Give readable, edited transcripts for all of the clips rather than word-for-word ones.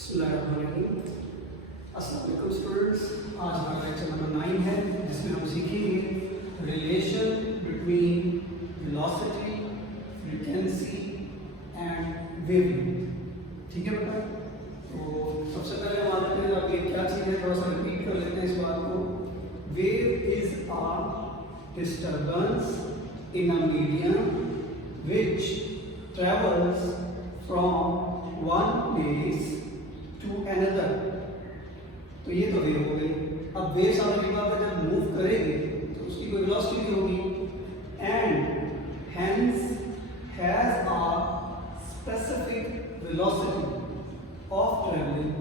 अस्सलाम वालेकुम स्टूडेंट्स, आज हमारा लेक्चर नंबर 9 है जिसमें हम सीखेंगे relation between velocity, frequency and wavelength. ठीक है बेटा, तो सबसे पहले हम आते हैं अब ये क्या चीज़ है, थोड़ा सा रिपीट कर लेते हैं इस बात को। Wave is a disturbance in a medium which travels from one place to another। तो ये तो वेव हो गई। अब वेव सामने की बात है, जब मूव करेगी तो उसकी कोई वेलोसिटी भी होगी and hence has a specific velocity of traveling।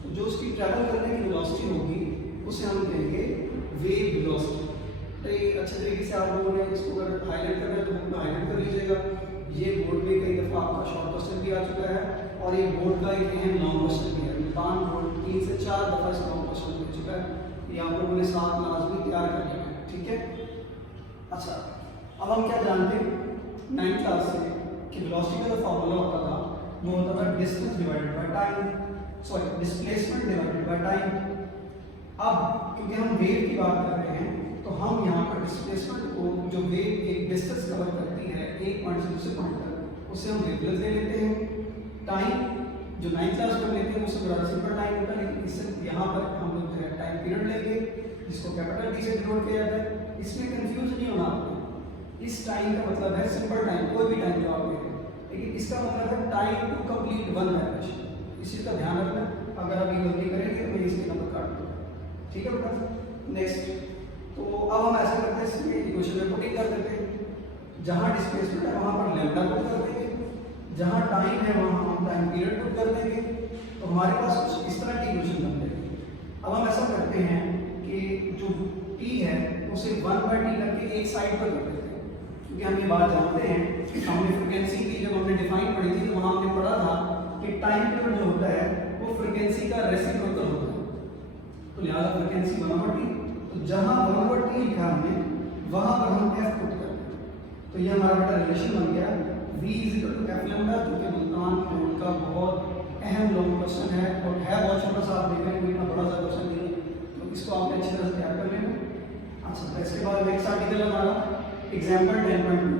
तो जो उसकी ट्रैवल करने की वेलोसिटी होगी उसे हम कहेंगे वेव वेलोसिटी। अच्छे तरीके से आप लोगों ने इसको अगर हाईलाइट करना है तो बुक में हाईलाइट कर लीजिएगा। ये बोर्ड में कई दफ़ा आपका शॉर्ट क्वेश्चन भी आ चुका है और ये बोर्ड का एक अहम लॉन्ग क्वेश्चन भी है। मुल्तान बोर्ड 3 से 4 दफ़ा इस लॉन्ग क्वेश्चन हो चुका है, ये आप लोगों ने साथ लाजमी तैयार कर लेना है। ठीक है, अच्छा अब हम क्या जानते हैं 9th क्लास से कि वेलोसिटी का जो फार्मूला होता था वो होता था distance divided by time, sorry displacement divided by time. अब क्योंकि हम वेव की बात कर रहे हैं तो हम यहाँ पर डिस्प्लेसमेंट को, जो वेव एक डिस्टेंस कवर करती है एक पॉइंट से दूसरे पॉइंट तक, उसे हम वेवलेंथ ले लेते हैं। टाइम जो 9th क्लास में लेते हैं उससे बड़ा सिंपल टाइम होता है, लेकिन इससे यहाँ पर हम लोग जो है टाइम पीरियड लेंगे जिसको कैपिटल टी से डिनोट किया जाता है। इसमें कंफ्यूज नहीं होना आपको, इस टाइम का मतलब है सिंपल टाइम, कोई भी टाइम जो आप ले लें, लेकिन इसका मतलब है time to complete one vibration. इस चीज़ का ध्यान रखना, अगर आप ये गलती करेंगे तो मैं इसके नंबर काट दूँगा। ठीक है बेटा, नेक्स्ट तो अब हम ऐसा करते हैं, इसमें इक्वेशन में पुटिंग कर देते हैं। जहाँ डिस्प्लेसमेंट है वहाँ पर लैम्डा पुट कर देंगे, जहाँ टाइम है वहाँ हम टाइम पीरियड पुट कर देंगे, तो हमारे पास कुछ इस तरह की इक्वेशन बन जाएगी। अब हम ऐसा करते हैं कि जो t है उसे 1/t करके एक साइड पर कर देते हैं, क्योंकि हम ये बात जानते हैं कि हमने फ्रिक्वेंसी की जब हमने डिफाइन पढ़ी थी तो वहाँ हमने पढ़ा था कि टाइम पीरियड जो होता है वो फ्रिक्वेंसी का रेसिप्रोकल होता है, तो लिहाजा फ्रिक्वेंसी 1/t, तो जहाँ 1/t लिखा हमने वहाँ पर हम f पुट करते हैं। तो ये हमारा बेटा रिलेशन बन गया v = f लैम्डा, जो कि मुल्तान बोर्ड का बहुत अहम लॉन्ग क्वेश्चन है और है बहुत छोटा सा, आप देख रहे हैं कोई इतना बड़ा सा क्वेश्चन नहीं है, तो इसको आपने अच्छी तरह से तैयार कर लेना। अच्छा, तो इसके बाद नेक्स्ट आर्टिकल हमारा एग्जाम्पल 10.2,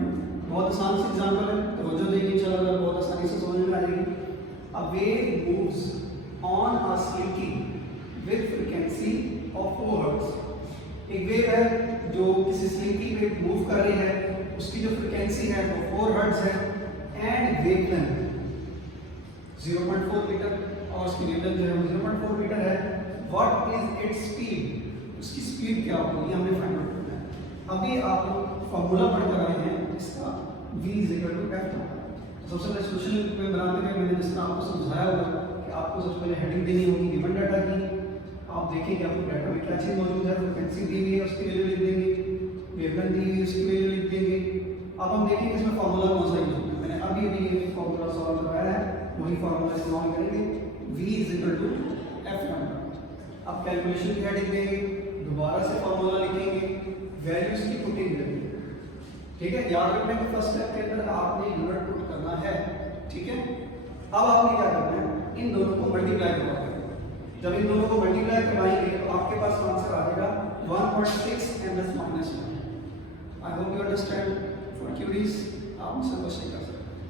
बहुत आसान सा एग्जाम्पल है, तो जो देखिए इंशाल्लाह बहुत आसानी से समझ में आ जाएगी। A wave moves on a slinky with frequency of 4 hertz. एक वेव है जो किसी स्लिंकी पे मूव कर रही है, उसकी जो फ्रीक्वेंसी है वो 4 हर्ट्ज है एंड वेवलेंथ 0.4 मीटर और उसकी वेवलेंथ जो है वो 0.4 मीटर है। व्हाट इज इट्स स्पीड, उसकी स्पीड क्या होगी ये हमने फाइंड आउट करना है। अभी आप लोग फार्मूला पढ़ कर आए हैं इसका v = f। सबसे पहले सोल्यूशन में बनाते हुए मैंने जिस तरह आपको समझाया होगा कि आपको सबसे पहले हेडिंग देनी होगी गिवन डाटा की। आप देखेंगे आपको डाटा में क्या चीज़ मौजूद है, फ्रीक्वेंसी दी हुई है उसकी वैल्यू लिख देंगे, वेवलेंथ दी हुई है उसकी वैल्यू लिख देंगे। अब हम देखेंगे इसमें फार्मूला कौन सा यूज होगा। मैंने अभी ये फार्मूला सॉल्व करवाया है, वही फार्मूला इस्तेमाल करेंगे, v = f लैम्डा। अब कैलकुलेशन की हेडिंग देंगे, दोबारा से फार्मूला लिखेंगे, वैल्यूज की पुटिंग करेंगे। ठीक है, याद रखना कि फर्स्ट स्टेप के अंदर आपने यूनिट पुट करना है। ठीक है, अब आपने क्या करना है, इन दोनों को मल्टीप्लाई करना है। जब इन दोनों को मल्टीप्लाई करवाएंगे तो आपके पास आंसर आ जाएगा 1.6 and +-1। I hope you understand. For queries आप मुझसे क्वेश्चन कर सकते हैं।